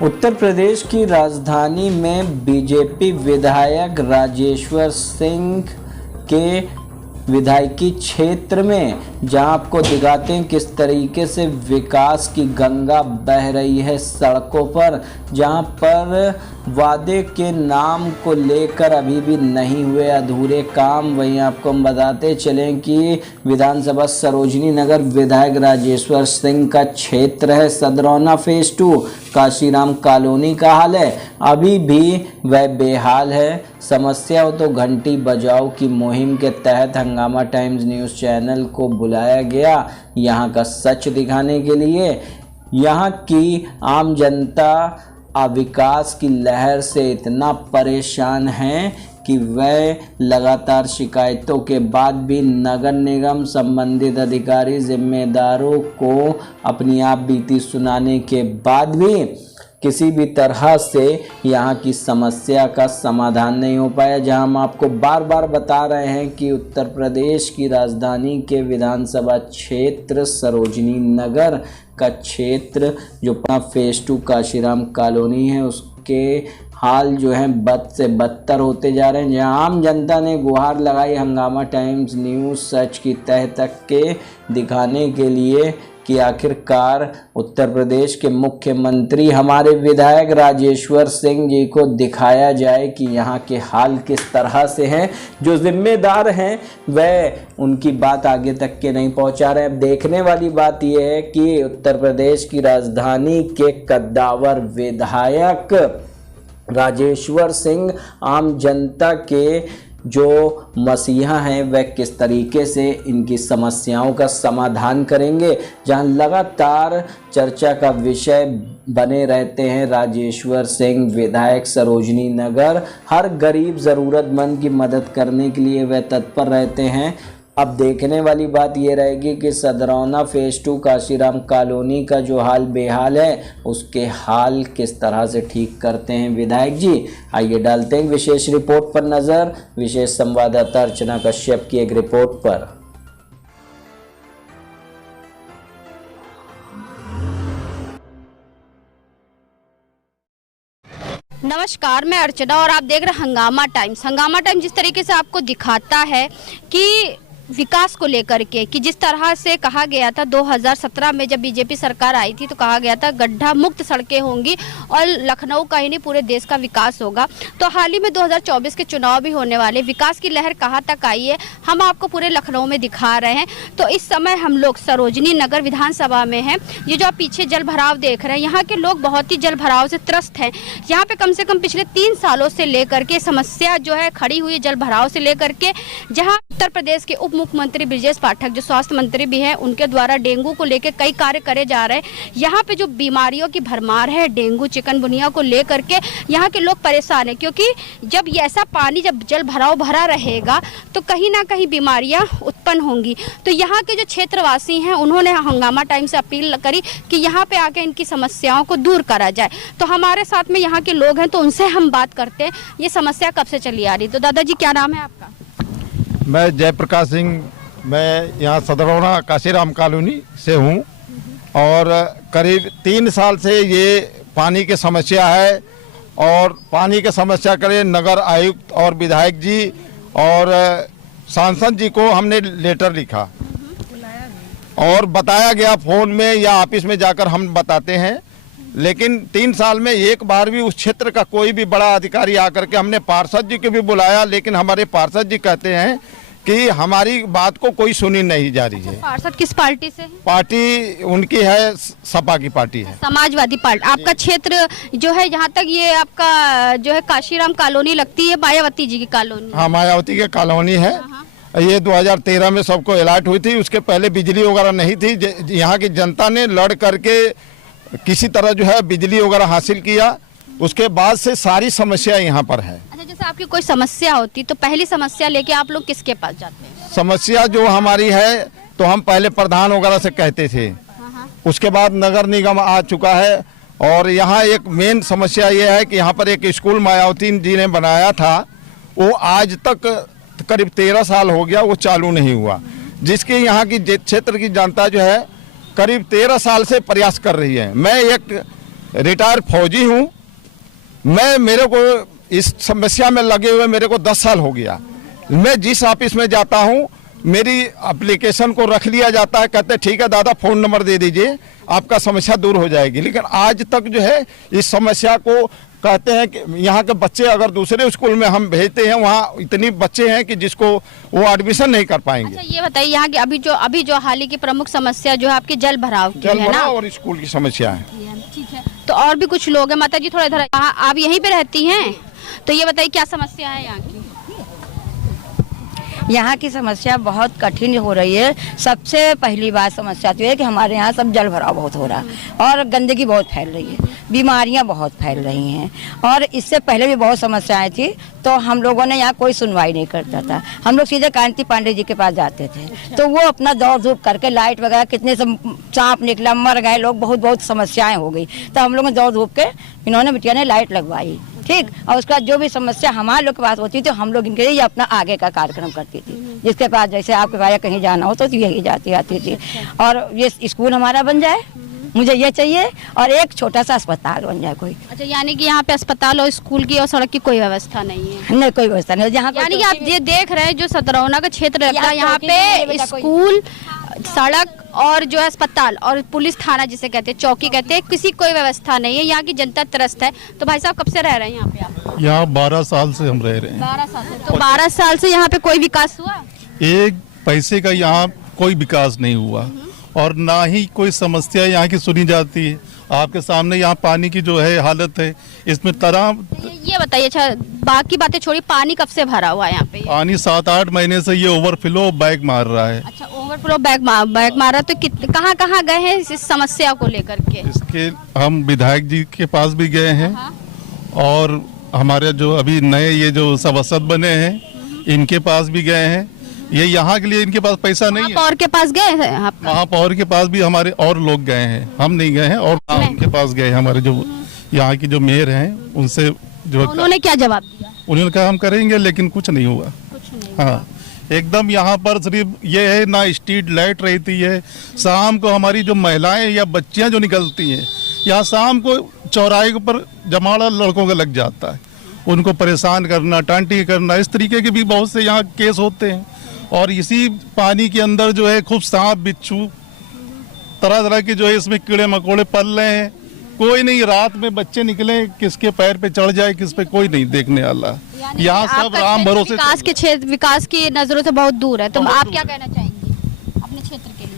उत्तर प्रदेश की राजधानी में बीजेपी विधायक राजेश्वर सिंह के विधायकी क्षेत्र में जहां आपको दिखाते हैं किस तरीके से विकास की गंगा बह रही है सड़कों पर, जहां पर वादे के नाम को लेकर अभी भी नहीं हुए अधूरे काम। वहीं आपको हम बताते चलें कि विधानसभा सरोजनी नगर विधायक राजेश्वर सिंह का क्षेत्र है। सदरौना फेज 2 काशीराम कॉलोनी का हाल है, अभी भी वह बेहाल है। समस्या हो तो घंटी बजाओ की मुहिम के तहत हंगामा टाइम्स न्यूज़ चैनल को बुलाया गया यहां का सच दिखाने के लिए। यहां की आम जनता विकास की लहर से इतना परेशान है कि वह लगातार शिकायतों के बाद भी नगर निगम संबंधित अधिकारी जिम्मेदारों को अपनी आप बीती सुनाने के बाद भी किसी भी तरह से यहाँ की समस्या का समाधान नहीं हो पाया। जहाँ हम आपको बार बार बता रहे हैं कि उत्तर प्रदेश की राजधानी के विधानसभा क्षेत्र सरोजनी नगर का क्षेत्र जो फेज 2 काशीराम कॉलोनी है उसके हाल जो है बद से बदतर होते जा रहे हैं। जहाँ आम जनता ने गुहार लगाई हंगामा टाइम्स न्यूज़ सच की तह तक के दिखाने के लिए कि आखिरकार उत्तर प्रदेश के मुख्यमंत्री हमारे विधायक राजेश्वर सिंह जी को दिखाया जाए कि यहाँ के हाल किस तरह से हैं। जो जिम्मेदार हैं वह उनकी बात आगे तक के नहीं पहुँचा रहे हैं। अब देखने वाली बात यह है कि उत्तर प्रदेश की राजधानी के कद्दावर विधायक राजेश्वर सिंह आम जनता के जो मसीहा हैं वह किस तरीके से इनकी समस्याओं का समाधान करेंगे। जहां लगातार चर्चा का विषय बने रहते हैं राजेश्वर सिंह विधायक सरोजनी नगर, हर गरीब ज़रूरतमंद की मदद करने के लिए वह तत्पर रहते हैं। अब देखने वाली बात यह रहेगी कि सदरौना फेज 2 काशीराम कॉलोनी का जो हाल बेहाल है उसके हाल किस तरह से ठीक करते हैं विधायक जी। आइए डालते हैं विशेष रिपोर्ट पर नज़र, विशेष संवाददाता अर्चना कश्यप की एक रिपोर्ट पर। नमस्कार, मैं अर्चना और आप देख रहे हैं हंगामा टाइम्स। हंगामा टाइम्स जिस तरीके से आपको दिखाता है कि विकास को लेकर के कि जिस तरह से कहा गया था 2017 में जब बीजेपी सरकार आई थी तो कहा गया था गड्ढा मुक्त सड़कें होंगी और लखनऊ का ही नहीं पूरे देश का विकास होगा। तो हाल ही में 2024 के चुनाव भी होने वाले, विकास की लहर कहाँ तक आई है हम आपको पूरे लखनऊ में दिखा रहे हैं। तो इस समय हम लोग सरोजनी नगर विधानसभा में हैं। ये जो आप पीछे जल भराव देख रहे हैं, यहाँ के लोग बहुत ही जल भराव से त्रस्त हैं। यहाँ पे कम से कम पिछले 3 सालों से लेकर के समस्या जो है खड़ी हुई जल भराव से लेकर के, जहाँ उत्तर प्रदेश के उप मुख्यमंत्री ब्रजेश पाठक जो स्वास्थ्य मंत्री भी हैं उनके द्वारा डेंगू को लेकर कई कार्य करे जा रहे हैं। यहाँ पे जो बीमारियों की भरमार है, डेंगू चिकनगुनिया को लेकर के यहाँ के लोग परेशान हैं, क्योंकि जब ऐसा पानी जब जल भराव भरा रहेगा तो कहीं ना कहीं बीमारियाँ उत्पन्न होंगी। तो यहाँ के जो क्षेत्रवासी हैं उन्होंने हंगामा टाइम से अपील करी कि यहाँ पे आके इनकी समस्याओं को दूर करा जाए। तो हमारे साथ में यहाँ के लोग हैं तो उनसे हम बात करते हैं ये समस्या कब से चली आ रही। तो दादाजी क्या नाम है आपका? मैं जयप्रकाश सिंह, मैं यहाँ सदरौना काशीराम कॉलोनी से हूँ और करीब 3 साल से ये पानी की समस्या है। और पानी की समस्या करे नगर आयुक्त और विधायक जी और सांसद जी को हमने लेटर लिखा और बताया गया फ़ोन में या ऑफिस में जाकर हम बताते हैं, लेकिन 3 साल में एक बार भी उस क्षेत्र का कोई भी बड़ा अधिकारी आकर के, हमने पार्षद जी को भी बुलाया लेकिन हमारे पार्षद जी कहते हैं कि हमारी बात को कोई सुनी नहीं जा रही है। पार्षद किस पार्टी से है? पार्टी उनकी है, सपा की पार्टी है, समाजवादी पार्टी। आपका क्षेत्र जो है जहाँ तक ये आपका जो है काशीराम कॉलोनी लगती है, मायावती जी की कॉलोनी। हाँ, मायावती की कॉलोनी है। ये 2013 में सबको अलर्ट हुई थी, उसके पहले बिजली वगैरह नहीं थी। यहाँ की जनता ने लड़ करके किसी तरह जो है बिजली वगैरह हासिल किया, उसके बाद से सारी समस्या यहाँ पर है। अच्छा, जैसे आपकी कोई समस्या होती तो पहली समस्या लेके आप लोग किसके पास जाते हैं? समस्या जो हमारी है तो हम पहले प्रधान वगैरह से कहते थे, उसके बाद नगर निगम आ चुका है। और यहाँ एक मेन समस्या ये है कि यहाँ पर एक स्कूल मायावती जी ने बनाया था, वो आज तक करीब 13 साल हो गया वो चालू नहीं हुआ, जिसके यहाँ की क्षेत्र की जनता जो है करीब 13 साल से प्रयास कर रही है। मैं एक रिटायर्ड फौजी हूँ। मेरे को इस समस्या में लगे हुए मेरे को 10 साल हो गया। मैं जिस ऑफिस में जाता हूँ मेरी एप्लीकेशन को रख लिया जाता है, कहते ठीक है दादा फ़ोन नंबर दे दीजिए आपका समस्या दूर हो जाएगी। लेकिन आज तक जो है इस समस्या को कहते हैं कि यहाँ के बच्चे अगर दूसरे स्कूल में हम भेजते हैं वहाँ इतनी बच्चे हैं कि जिसको वो एडमिशन नहीं कर पाएंगे। अच्छा ये बताइए यहाँ की अभी जो हाल ही की प्रमुख समस्या जो है आपकी जल भराव की है ना, और स्कूल की समस्या है। ठीक है, तो और भी कुछ लोग हैं। माता जी थोड़ा इधर, आप यहीं पे रहती हैं, तो ये बताइए क्या समस्या है यहाँ की? यहाँ की समस्या बहुत कठिन हो रही है। सबसे पहली बात समस्या तो है कि हमारे यहाँ सब जल भराव बहुत हो रहा है और गंदगी बहुत फैल रही है, बीमारियाँ बहुत फैल रही हैं। और इससे पहले भी बहुत समस्याएं थी, तो हम लोगों ने यहाँ कोई सुनवाई नहीं करता था। हम लोग सीधे कांति पांडे जी के पास जाते थे, तो वो अपना दौड़ धूप करके लाइट वगैरह कितने सांप निकला, मर गए लोग, बहुत बहुत समस्याएं हो गई। तो हम लोगों ने दौड़ धूप के इन्होंने बिटिया ने लाइट लगवाई, ठीक। और उसके बाद जो भी समस्या हमारे लोग के पास होती थी, हम लोग इनके लिए अपना आगे का कार्यक्रम करती थी। जिसके पास जैसे आपके भाई कहीं जाना हो तो यही जाती आती थी। और ये स्कूल हमारा बन जाए, मुझे ये चाहिए, और एक छोटा सा अस्पताल बन जाए कोई। अच्छा, यानी कि यहाँ पे अस्पताल और स्कूल की और सड़क की कोई व्यवस्था नहीं है? नहीं, कोई व्यवस्था नहीं। जहाँ यानी कि आप ये देख रहे हैं जो सदरौना का क्षेत्र रहता है, यहाँ पे स्कूल, सड़क और जो है अस्पताल और पुलिस थाना जिसे कहते हैं, चौकी कहते हैं, किसी कोई व्यवस्था नहीं है। यहाँ की जनता त्रस्त है। तो भाई साहब कब से रह रहे हैं यहाँ पे आप? यहाँ 12 साल से हम रह रहे हैं। 12 साल से। तो 12 साल से यहाँ पे कोई विकास हुआ? एक पैसे का यहाँ कोई विकास नहीं हुआ और ना ही कोई समस्या यहाँ की सुनी जाती है। आपके सामने यहाँ पानी की जो है हालत है, इसमें तरह ये बताइए। अच्छा, बाकी बातें छोड़िए, पानी कब से भरा हुआ है यहाँ पे? पानी 7-8 महीने से ये ओवरफ्लो बैग मार रहा है। अच्छा, ओवरफ्लो बैग मारा। तो कहाँ कहाँ गए हैं इस समस्या को लेकर के? इसके हम विधायक जी के पास भी गए हैं और हमारे जो अभी नए ये जो सभासद बने हैं इनके पास भी गए हैं। ये यहाँ के लिए इनके पास पैसा नहीं है। महापौर के पास गए हैं आप? महापौर के पास भी हमारे और लोग गए हैं, हम नहीं गए हैं। और उनके पास गए, हमारे जो यहाँ की जो मेयर हैं उनसे जो उन्होंने क्या जवाब दिया? उन्होंने कहा हम करेंगे, लेकिन कुछ नहीं हुआ। हाँ, एकदम यहाँ पर सिर्फ ये है ना स्ट्रीट लाइट रहती है। शाम को हमारी जो महिलाएं या बच्चियां जो निकलती हैं यहाँ शाम को चौराहे पर जमाड़ा लड़कों का लग जाता है, उनको परेशान करना, टांटी करना, इस तरीके के भी बहुत से यहाँ केस होते हैं। और इसी पानी के अंदर जो है खूब सांप बिच्छू तरह तरह के जो है इसमें कीड़े मकोड़े पल रहे हैं। कोई नहीं, रात में बच्चे निकले किसके पैर पे चढ़ जाए किस पे कोई नहीं देखने वाला। यहाँ सब राम भरोसे। विकास की नजरों से बहुत दूर है। तो आप क्या कहना चाहेंगे अपने क्षेत्र के लिए?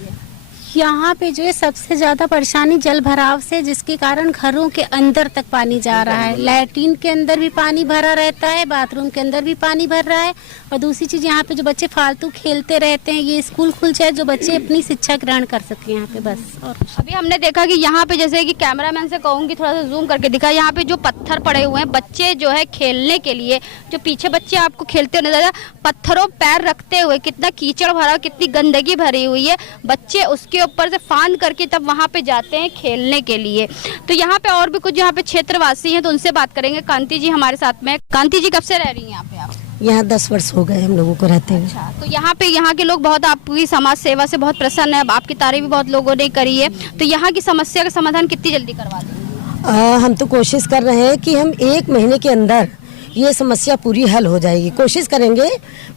यहाँ पे जो है सबसे ज्यादा परेशानी जल भराव से, जिसके कारण घरों के अंदर तक पानी जा रहा है। लैट्रिन के अंदर भी पानी भरा रहता है, बाथरूम के अंदर भी पानी भर रहा है। और दूसरी चीज, यहाँ पे जो बच्चे फालतू खेलते रहते हैं, ये स्कूल खुल जाए जो बच्चे अपनी शिक्षा ग्रहण कर सके यहाँ पे, बस। और अभी हमने देखा कि यहाँ पे, जैसे कि कैमरामैन से कहूंगी थोड़ा सा जूम करके दिखा, यहाँ पे जो पत्थर पड़े हुए हैं, बच्चे जो है खेलने के लिए, जो पीछे बच्चे आपको खेलते हुए नजर, पत्थरों पैर रखते हुए, कितना कीचड़ भरा, कितनी गंदगी भरी हुई है, बच्चे उसके ऊपर से फांद करके तब वहाँ पे जाते हैं खेलने के लिए। तो यहाँ पे और भी कुछ यहाँ पे क्षेत्रवासी हैं, तो उनसे बात करेंगे। कांति जी हमारे साथ में। कांति जी कब से रह रही हैं यहाँ पे आप? यहाँ 10 वर्ष हो गए हम लोगों को रहते हुए। अच्छा, तो यहाँ पे यहाँ के लोग बहुत आपकी समाज सेवा से बहुत प्रसन्न है, आपकी तारीफ भी बहुत लोगों ने करी है। तो यहाँ की समस्या का समाधान कितनी जल्दी करवा देंगे? हम तो कोशिश कर रहे हैं कि हम 1 महीने के अंदर ये समस्या पूरी हल हो जाएगी। कोशिश करेंगे,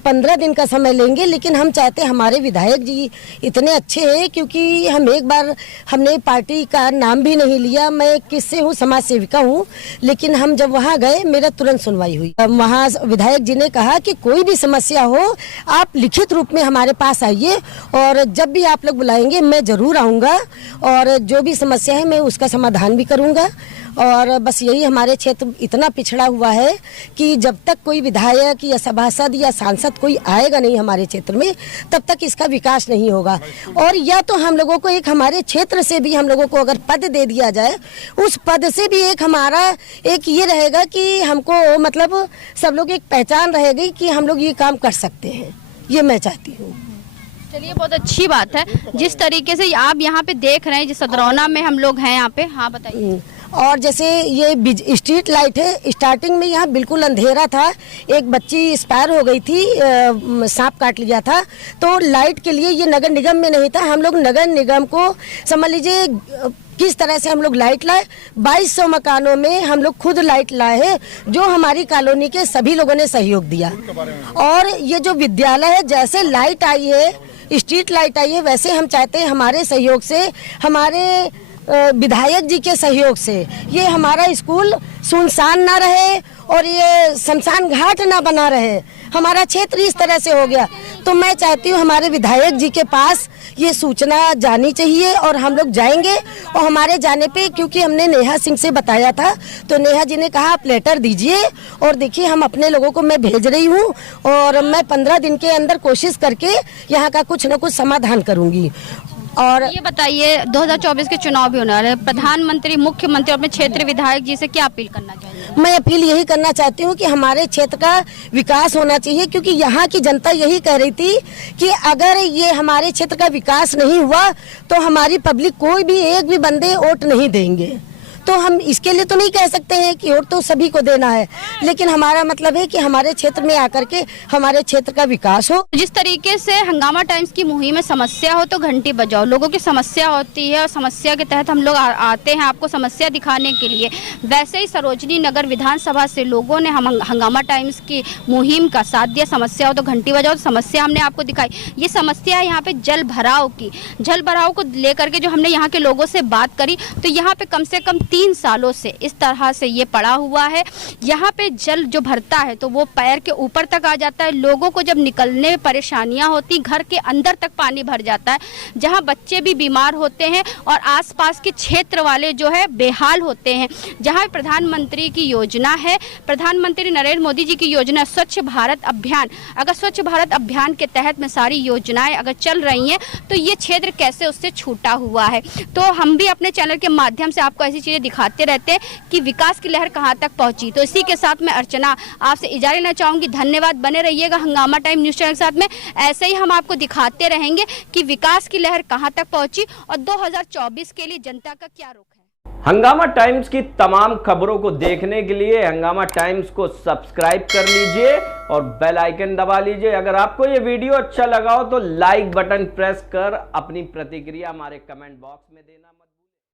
15 दिन का समय लेंगे, लेकिन हम चाहते हैं, हमारे विधायक जी इतने अच्छे हैं, क्योंकि हम एक बार हमने पार्टी का नाम भी नहीं लिया, मैं किससे हूँ, समाज सेविका हूँ, लेकिन हम जब वहाँ गए मेरा तुरंत सुनवाई हुई। वहाँ विधायक जी ने कहा कि कोई भी समस्या हो आप लिखित रूप में हमारे पास आइए, और जब भी आप लोग बुलाएंगे मैं ज़रूर आऊँगा, और जो भी समस्या है मैं उसका समाधान भी करूँगा। और बस यही, हमारे क्षेत्र इतना पिछड़ा हुआ है कि जब तक कोई विधायक या सभासद या सांसद कोई आएगा नहीं हमारे क्षेत्र में, तब तक इसका विकास नहीं होगा। और या तो हम लोगों को एक, हमारे क्षेत्र से भी हम लोगों को अगर पद दे दिया जाए, उस पद से भी एक हमारा एक ये रहेगा कि हमको मतलब सब लोग एक पहचान रहेगी कि हम लोग ये काम कर सकते हैं। ये मैं चाहती हूँ। चलिए, बहुत अच्छी बात है जिस तरीके से आप यहाँ पे देख रहे हैं। जिस सदरौना में हम लोग हैं यहाँ पे। हाँ बताइए। और जैसे ये स्ट्रीट लाइट है, स्टार्टिंग में यहाँ बिल्कुल अंधेरा था, एक बच्ची एक्सपायर हो गई थी, सांप काट लिया था, तो लाइट के लिए ये नगर निगम में नहीं था। हम लोग नगर निगम को समझ लीजिए किस तरह से हम लोग लाइट लाए। 2200 मकानों में हम लोग खुद लाइट लाए हैं, जो हमारी कॉलोनी के सभी लोगों ने सहयोग दिया। और ये जो विद्यालय है, जैसे लाइट आई है, स्ट्रीट लाइट आई है, वैसे हम चाहते हैं हमारे सहयोग से, हमारे विधायक जी के सहयोग से ये हमारा स्कूल सुनसान ना रहे और ये शमशान घाट ना बना रहे। हमारा क्षेत्र इस तरह से हो गया, तो मैं चाहती हूँ हमारे विधायक जी के पास ये सूचना जानी चाहिए और हम लोग जाएंगे। और हमारे जाने पे, क्योंकि हमने नेहा सिंह से बताया था, तो नेहा जी ने कहा आप लेटर दीजिए और देखिए हम अपने लोगों को मैं भेज रही हूँ और मैं 15 दिन के अंदर कोशिश करके यहाँ का कुछ न कुछ समाधान करूँगी। और ये बताइए 2024 के चुनाव भी होने वाले हैं, प्रधानमंत्री, मुख्यमंत्री और अपने क्षेत्र विधायक जी से क्या अपील करना चाहिए? मैं अपील यही करना चाहती हूँ कि हमारे क्षेत्र का विकास होना चाहिए, क्योंकि यहाँ की जनता यही कह रही थी कि अगर ये हमारे क्षेत्र का विकास नहीं हुआ तो हमारी पब्लिक कोई भी एक भी बंदे वोट नहीं देंगे। तो हम इसके लिए तो नहीं कह सकते हैं कि वोट तो सभी को देना है, लेकिन हमारा मतलब है कि हमारे क्षेत्र में आकर के हमारे क्षेत्र का विकास हो। जिस तरीके से हंगामा टाइम्स की मुहिम में समस्या हो तो घंटी बजाओ, लोगों की समस्या होती है और समस्या के तहत हम लोग आते हैं आपको समस्या दिखाने के लिए, वैसे ही सरोजनी नगर विधानसभा से लोगों ने हम हंगामा टाइम्स की मुहिम का साथ दिया। समस्या हो तो घंटी बजाओ, तो समस्या हमने आपको दिखाई। ये समस्या है यहाँ पे जल भराव की। जल भराव को लेकर के जो हमने यहाँ के लोगों से बात करी, तो यहाँ पे कम से कम 3 सालों से इस तरह से ये पड़ा हुआ है। यहाँ पे जल जो भरता है तो वो पैर के ऊपर तक आ जाता है। लोगों को जब निकलने में परेशानियां होती, घर के अंदर तक पानी भर जाता है, जहाँ बच्चे भी बीमार होते हैं और आसपास के क्षेत्र वाले जो है बेहाल होते हैं। जहाँ प्रधानमंत्री की योजना है, प्रधानमंत्री नरेंद्र मोदी जी की योजना स्वच्छ भारत अभियान, अगर स्वच्छ भारत अभियान के तहत में सारी योजनाएं अगर चल रही हैं तो ये क्षेत्र कैसे उससे छूटा हुआ है। तो हम भी अपने चैनल के माध्यम से आपको ऐसी चीजें दिखाते रहते हैं कि विकास की लहर कहां तक पहुंची। तो इसी के साथ मैं अर्चना आपसे इजाजत लेना चाहूंगी। धन्यवाद, बने रहिएगा हंगामा टाइम न्यूज चैनल के साथ में। ऐसे ही हम आपको दिखाते रहेंगे कि विकास की लहर कहां तक पहुंची और 2024 के लिए जनता का क्या रुख है। हंगामा टाइम्स की तमाम खबरों को देखने के लिए हंगामा टाइम्स को सब्सक्राइब कर लीजिए और बेल आइकन दबा लीजिए। अगर आपको ये वीडियो अच्छा लगा हो तो लाइक बटन प्रेस कर अपनी प्रतिक्रिया हमारे कमेंट बॉक्स में देना।